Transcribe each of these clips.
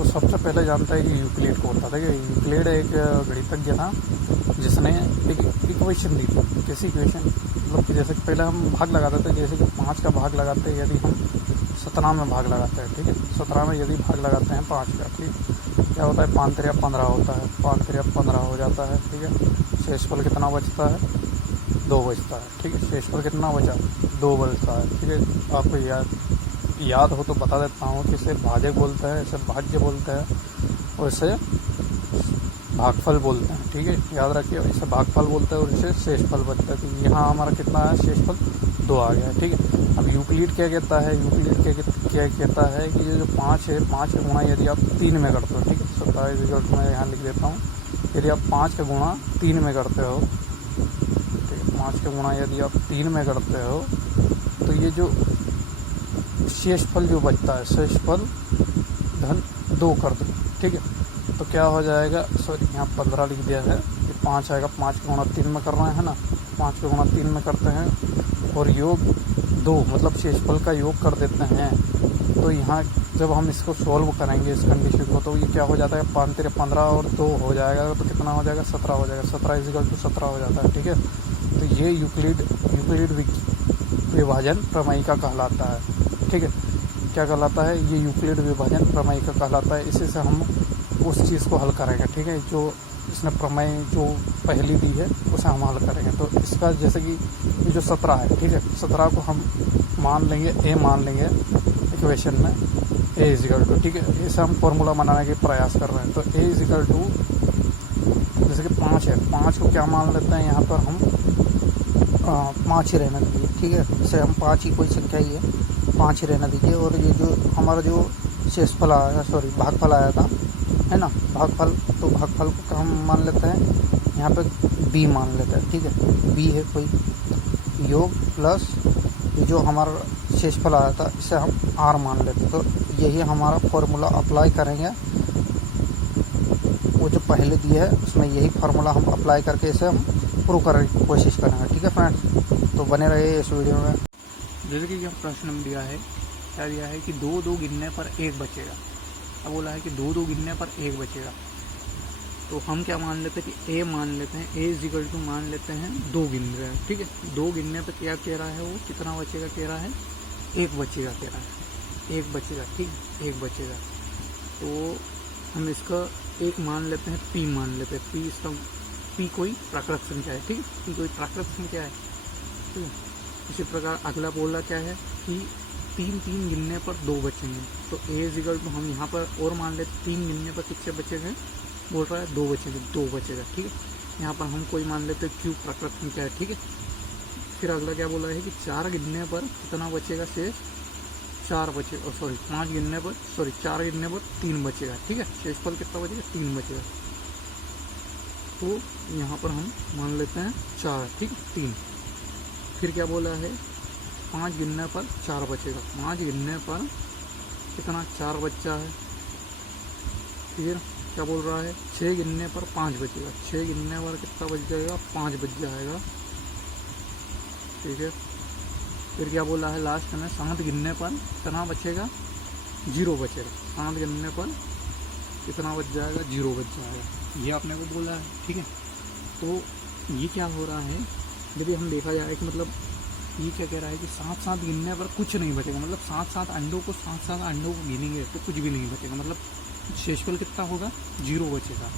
तो सबसे पहले जानता है कि यूक्लिड को होता था कि यूक्लिड एक गणितज्ञ था जिसने एक इक्वेशन दी थी। कैसी इक्वेशन? मतलब कि जैसे कि पहले हम भाग लगाते थे, जैसे कि 5 का भाग लगाते हैं यदि हम 17 में भाग लगाते हैं, ठीक है। 17 में यदि भाग लगाते हैं 5 का, ठीक, क्या होता है 5 3 15 होता है, 5 3 15 हो जाता है, ठीक है। शेषफल कितना बचता है? 2 बचता है, ठीक है। शेषफल कितना बचा? 2 बचता है, ठीक है। आपको याद हो तो बता देता हूँ कि इसे भाजक बोलते हैं, इसे भाज्य बोलते हैं और इसे भागफल बोलते हैं, ठीक है। याद रखिए, इसे भागफल बोलते हैं और इसे शेषफल बोलते हैं। तो यहाँ हमारा कितना है? शेषफल 2 आ गया, ठीक है। अब यूक्लिड क्या कहता है? यूक्लिड क्या कहता है कि ये जो 5 है, 5 का गुणा यदि आप 3 में करते हो, ठीक है। 27 रिजल्ट मैं यहाँ लिख देता हूँ। यदि आप 5 का गुणा 3 में करते हो, ठीक है, 5 का गुणा यदि आप 3 में करते हो तो ये जो शेषफल जो बचता है, शेषफल धन 2 कर दो, ठीक है। तो क्या हो जाएगा? सॉरी, यहाँ 15 लिख दिया है, ये 5 आएगा। 5 का गुणा 3 में कर रहे हैं ना, 5 का गुणा 3 में करते हैं और योग 2 मतलब शेषफल का योग कर देते हैं। तो यहाँ जब हम इसको सॉल्व करेंगे इस कंडीशन को, तो ये क्या हो जाता है? 5 3 15 और 2 हो जाएगा, तो कितना हो जाएगा? 17 हो जाएगा। 17 हो जाता है, ठीक है। तो ये यूक्लिड विभाजन प्रमेयिका कहलाता है, ठीक है। क्या कहलाता है? ये यूक्लिड विभाजन प्रमेयिका कहलाता है। इसी से हम उस चीज़ को हल करेंगे, ठीक है, जो इसने प्रमेय जो पहली दी है उसे हम हल करेंगे। तो इसका जैसे कि ये जो 17 है, ठीक है, 17 को हम मान लेंगे ए, मान लेंगे इक्वेशन में ए इजिकल टू, ठीक है। इसे हम फॉर्मूला बनाने के प्रयास कर रहे हैं। तो ए इजिकल टू जैसे कि 5 है, 5 को क्या मान लेते हैं यहाँ पर हम? 5 ही रहने दीजिए, ठीक है। इसे हम 5 ही कोई संख्या ही है, 5 ही रहने दीजिए। और ये जो हमारा जो शेषफल आया, सॉरी भागफल आया था, है ना, भागफल, तो भागफल को क्या हम मान लेते हैं? यहाँ पे b मान लेते हैं, ठीक है। b है कोई योग प्लस ये जो हमारा शेषफल आया था इसे हम r मान लेते हैं। तो यही हमारा फॉर्मूला अप्लाई करेंगे, वो जो पहले दिया है उसमें यही फार्मूला हम अप्लाई करके इसे हम प्रूव करने की कोशिश करेंगे, ठीक है फ्रेंड्स। तो बने रहिए इस वीडियो में। जैसे कि यह प्रश्न में दिया है, क्या दिया है कि 2 गिनने पर 1 बचेगा। अब बोला है कि 2 गिनने पर 1 बचेगा। तो हम क्या मान लेते हैं कि a मान लेते हैं, a इजिकल टू मान लेते हैं 2 गिन रहे हैं, ठीक है। 2 गिनने पर क्या कह रहा है? वो कितना बचेगा कह रहा है? 1 बचेगा कह रहा है, 1 बचेगा, ठीक, 1 बचेगा। तो हम इसका 1 मान लेते हैं, p मान लेते हैं। p इसका p कोई प्राकृत संख्या है, ठीक है, p कोई प्राकृत संख्या है, ठीक है। इसी प्रकार अगला बोला क्या है कि 3 गिनने पर 2 बचेंगे। तो a इजिकल टू हम यहाँ पर और मान लेते 3 गिनने पर कितने बचेंगे? बोल रहा है 2 बचेंगे, 2 बचेगा, ठीक है। यहाँ पर हम कोई मान लेते q प्राकृत संख्या है, ठीक है। फिर अगला क्या बोला है कि 4 गिनने पर कितना बचेगा? शेष 4 बचेगा, सॉरी 5 गिनने पर, सॉरी 4 गिनने पर 3 बचेगा, ठीक है। शेषफल कितना बचेगा? 3 बचेगा। तो यहाँ पर हम मान लेते हैं 4, ठीक, 3। फिर क्या बोला है? 5 गिनने पर 4 बचेगा। 5 गिनने पर कितना? 4 बच्चा है। फिर क्या बोल रहा है? 6 गिनने पर 5 बचेगा। 6 गिनने पर कितना बच जाएगा? 5 बच जाएगा, ठीक है। फिर क्या बोला है लास्ट में? 7 गिनने पर कितना बचेगा? 0 बचेगा। 7 गिनने पर कितना बच जाएगा? 0 बच जाएगा। ये आपने को बोला है, ठीक है। तो ये क्या हो रहा है? यदि हम देखा जाए कि मतलब ये क्या कह रहा है कि 7 गिनने पर कुछ नहीं बचेगा। मतलब 7 अंडों को गिनेंगे तो कुछ भी नहीं बचेगा। मतलब शेषफल कितना होगा? 0 बचेगा।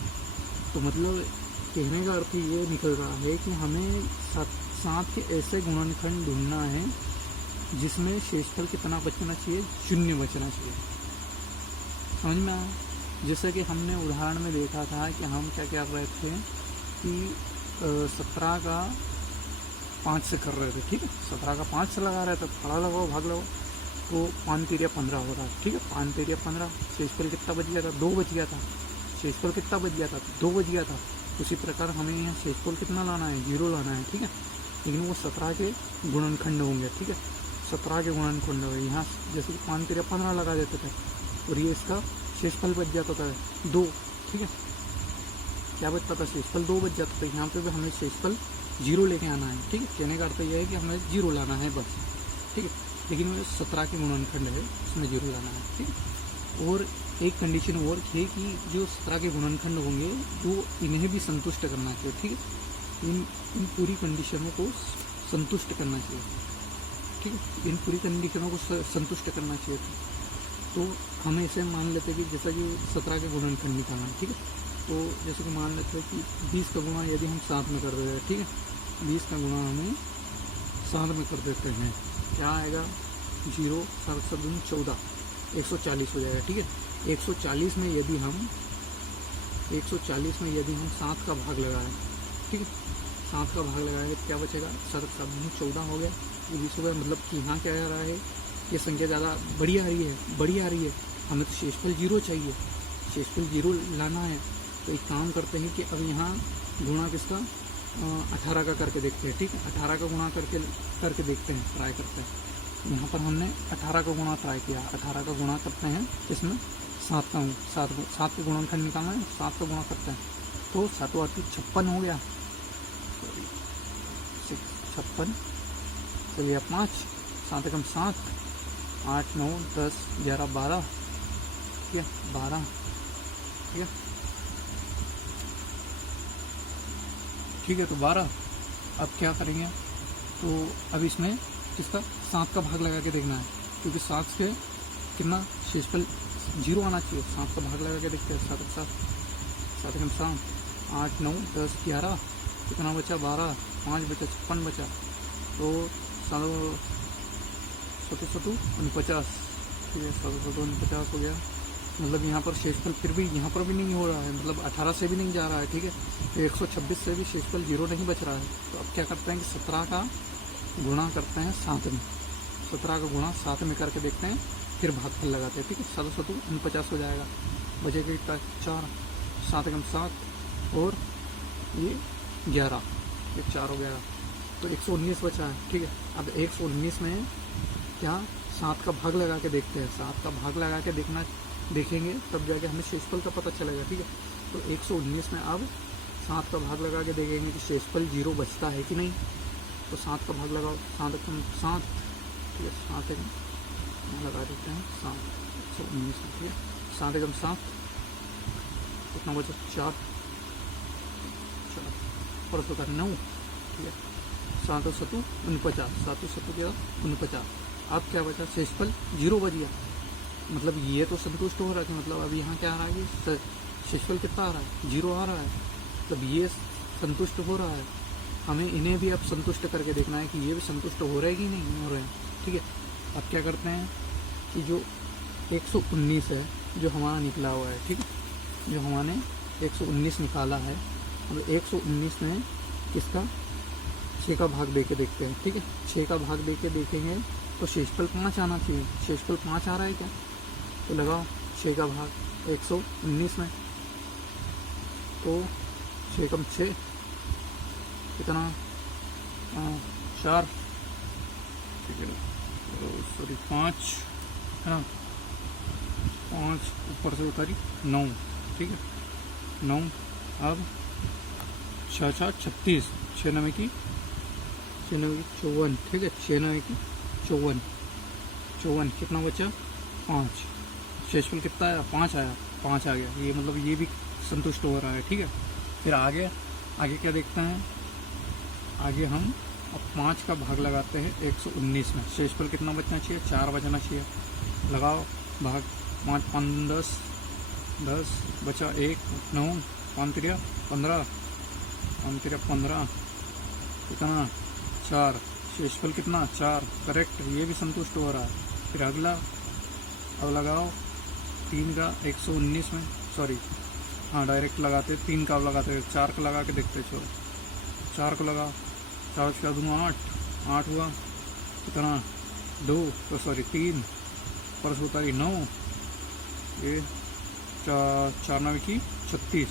तो मतलब कहने का अर्थ ये निकल रहा है कि हमें 7 के ऐसे गुणनखंड ढूंढना है जिसमें शेषफल कितना बचना चाहिए? 0 बचना चाहिए। समझ में आया? जैसे कि हमने उदाहरण में देखा था कि हम क्या कर रहे थे कि 17 का 5 से कर रहे थे, ठीक है। 17 का 5 से लगा रहे थे, थोड़ा लगाओ भाग लगाओ, तो 5 3 15 हो रहा है, ठीक है। 5 3 15, शेषफल कितना बच गया था? 2 बच गया था। शेषफल कितना बच गया था? 2 बच गया था। उसी प्रकार हमें यहाँ शेषफल कितना लाना है? 0 लाना है, ठीक है। लेकिन वो 17 के गुणनखंड होंगे, ठीक है। 17 के गुणनखंड होंगे। यहाँ जैसे कि 5 3 15 लगा देते थे और ये इसका शेषफल बच जाता था 2, ठीक है। क्या बचता था? शेषफल 2 बच जाता था। यहाँ पे भी हमें शेषफल 0 लेके आना है, ठीक है। कहने का अर्थ यह है कि हमें 0 लाना है बस, ठीक है। लेकिन वो 17 के गुणनखंड है, उसमें 0 लाना है, ठीक है। और एक कंडीशन और है कि जो 17 के गुणनखंड होंगे वो इन्हें भी संतुष्ट करना चाहिए, ठीक है। इन पूरी कंडीशनों को संतुष्ट करना चाहिए, ठीक है। इन पूरी कंडीशनों को संतुष्ट करना चाहिए। तो हमें इसे मान लेते हैं कि जैसा कि 17 के गुणनखंड निकालना, ठीक है। तो जैसे कि मान लेते हैं कि 20 का गुणा यदि हम 7 में कर देते हैं, ठीक है। 20 का गुणा हमें 7 में कर देते हैं, क्या आएगा 0 7 7 14 140 हो जाएगा, ठीक है। 140 में यदि हम 7 का भाग लगाएं, ठीक है। 7 का भाग लगाएंगे तो क्या बचेगा 7 7 14 हो गया, 20 हो गया। मतलब कि यहाँ क्या आ रहा है, ये संख्या ज़्यादा बड़ी आ रही है। हमें तो शेषफल 0 चाहिए, शेषफल 0 लाना है। तो एक काम करते हैं कि अब यहाँ गुणा किसका 18 का करके देखते हैं, ठीक है। 18 का गुणा करके देखते हैं, ट्राई करते हैं। यहाँ पर हमने 18 का गुणा ट्राई किया, 18 का गुणा करते हैं इसमें 7 का गुणनखंड निकालना है, 7 का गुणा करते हैं तो 7 8 56 हो गया, 56 चलिए 5 7 एकम 7 8 9 10 11 12, ठीक है 12, ठीक है। तो 12 अब क्या करेंगे, तो अब इसमें किसका 7 का भाग लगा के देखना है, क्योंकि 7 से कितना शेषफल 0 आना चाहिए। 7 का भाग लगा के देखते हैं, 7 7 8 9 10 11, कितना बचा 12, 5 बचा 56 बचा, तो 7 49, ठीक है 749 हो गया। मतलब यहाँ पर शेषफल फिर भी यहाँ पर भी नहीं हो रहा है, मतलब 18 से भी नहीं जा रहा है, ठीक है। तो 126 से भी शेषफल 0 नहीं बच रहा है। तो अब क्या करते हैं कि 17 का गुणा करते हैं 7 में, 17 का गुणा 7 में करके देखते हैं, फिर भागफल लगाते हैं, ठीक है। 7 7 49 हो जाएगा, बचेगा कितना 4, 7 एकम 7 और ये 11, ये 4 हो गया, तो 119 बचा है, ठीक है। अब 119 में क्या 7 का भाग लगा के देखते हैं, 7 का भाग लगा के देखेंगे तब जाके हमें शेषफल का पता चलेगा, ठीक है। तो 119 में अब 7 का भाग लगा के देखेंगे कि शेषफल 0 बचता है कि नहीं। तो 7 का भाग लगाओ, 7 एकम 7, ठीक है 7 एकम लगा देते हैं 7, 119 में, ठीक है 7 एकम 7 कितना बचा 4 परस होता है 9, ठीक है 7 7 49, 7 7 क्या 49। अब क्या बचा शेषफल 0 बच गया, मतलब ये तो संतुष्ट हो रहा है। मतलब अब यहाँ क्या आ रहा है कि शेषफल कितना आ रहा है 0 आ रहा है, मतलब ये संतुष्ट हो रहा है। हमें इन्हें भी अब संतुष्ट करके देखना है कि ये भी संतुष्ट हो रहे हैं कि नहीं हो रहे हैं, ठीक है। अब क्या करते हैं कि जो 119 है जो हमारा निकला हुआ है, ठीक है, जो हमारे 119 निकाला है, मतलब 119 में किसका 6 का भाग दे के देखते हैं, ठीक है। 6 का भाग दे के देखेंगे तो शेषफल 5 आना चाहिए, शेषफल 5 आ रहा है क्या, तो लगाओ 6 का भाग 119 में, तो 6 कम 6 कितना 4, ठीक है सॉरी 5 है ना, 5 ऊपर से उतारी 9, ठीक है 9। अब 6 6 36, 6 9 की 54, ठीक है 6 9 की 54, कितना बचा 5, शेषफल कितना आया 5 आया, 5 आ गया, ये मतलब ये भी संतुष्ट हो रहा है, ठीक है। फिर आगे क्या देखते हैं, आगे हम अब 5 का भाग लगाते हैं 119 में, शेषफल कितना बचना चाहिए 4 बचना चाहिए, लगाओ भाग 5 5 10 बचा 1 9 5 3 15, 5 3 15 कितना 4, शेषफल कितना 4, करेक्ट, ये भी संतुष्ट हो रहा है। फिर अगला अब लगाओ 3 का 119 में, सॉरी हाँ डायरेक्ट लगाते 3 का लगाते 4 का लगा के देखते, चलो 4 को लगाओ, 4 का दूंगा 8 हुआ, कितना 2 तो सॉरी 3 परस होता है 9, ये 4 9 की 36,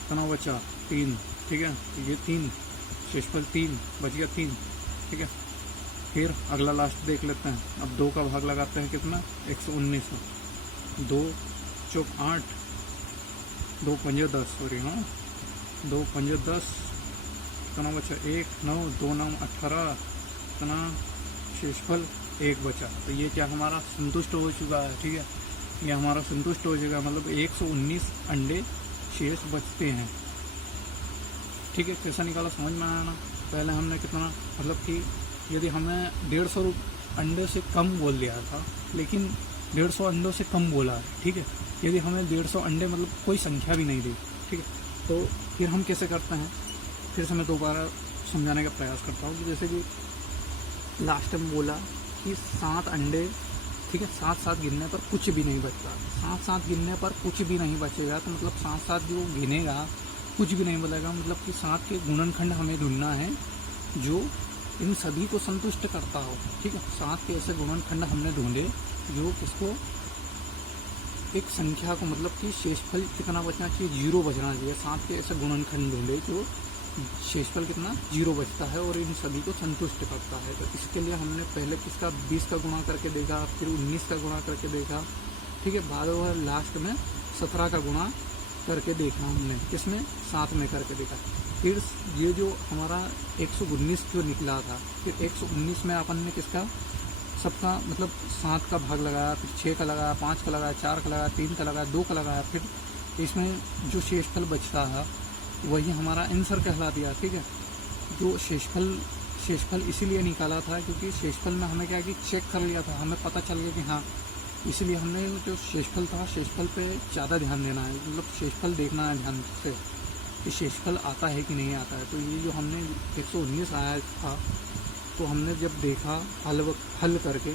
कितना बचा 3, ठीक है ये 3, शेषफल 3 बच गया 3, ठीक है। फिर अगला लास्ट देख लेते हैं, अब 2 का भाग लगाते हैं कितना 119 में, 2 चौक 8, 2 पंजे 10, सॉरी हाँ 2 पंजे 10, कितना बचा 1 9 2 9 18, कितना शेषफल 1 बचा। तो ये क्या हमारा संतुष्ट हो चुका है, ठीक है। ये हमारा संतुष्ट हो जाएगा, मतलब 119 अंडे शेष बचते हैं। ठीक है, कैसा निकाला समझ में आया ना। पहले हमने कितना, मतलब कि यदि हमें 150 अंडे से कम बोल दिया था, लेकिन 150 अंडों से कम बोला है, ठीक है। यदि हमें 150 अंडे मतलब कोई संख्या भी नहीं दी, ठीक है, तो फिर हम कैसे करते हैं, फिर से मैं दोबारा समझाने का प्रयास करता हूँ कि जैसे कि लास्ट में बोला कि 7 अंडे, ठीक है, 7 गिनने पर कुछ भी नहीं बचता। 7 गिनने पर कुछ भी नहीं बचेगा, तो मतलब 7 जो गिनेगा कुछ भी नहीं बचेगा, मतलब कि 7 के गुणनखंड हमें ढूंढना है जो इन सभी को संतुष्ट करता हो। ठीक है, 7 के ऐसे गुणनखंड हमने ढूंढे जो किसको, एक संख्या को, मतलब कि शेषफल कितना बचना चाहिए, 0 बचना चाहिए। 7 के ऐसे गुणनखंड ढूंढे जो शेषफल कितना 0 बचता है और इन सभी को संतुष्ट करता है। तो इसके लिए हमने पहले किसका 20 का गुणा करके देखा, फिर 19 का गुणा करके देखा, ठीक है, बाद में लास्ट में 17 का गुणा करके देखा हमने, किसमें 7 में करके देखा। फिर ये जो हमारा 119 जो निकला था, फिर 119 में अपन ने किसका, सबका मतलब 7 का भाग लगाया, फिर 6 का लगाया, 5 का लगाया, 4 का लगाया, 3 का लगाया, 2 का लगाया, फिर इसमें जो शेषफल बचता है वही हमारा आंसर कहला दिया। ठीक है, जो शेषफल इसीलिए निकाला था क्योंकि शेषफल में हमें क्या कि चेक कर लिया था, हमें पता चल गया कि हाँ, इसलिए हमने जो शेषफल था, शेषफल पे ज़्यादा ध्यान देना है, मतलब शेषफल देखना है ध्यान से कि शेषफल आता है कि नहीं आता है। तो ये जो हमने 119 आया था, तो हमने जब देखा हल करके,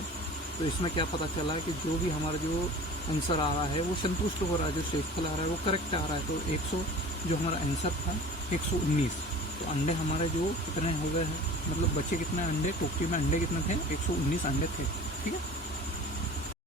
तो इसमें क्या पता चला कि जो भी हमारा जो आंसर आ रहा है वो संतुष्ट हो रहा है, जो शेषफल आ रहा है वो करेक्ट आ रहा है। तो 100 जो हमारा आंसर था 119। तो अंडे हमारे जो कितने हो गए हैं, मतलब बच्चे कितने अंडे, टोकरी में अंडे कितने थे, 119 अंडे थे। ठीक है।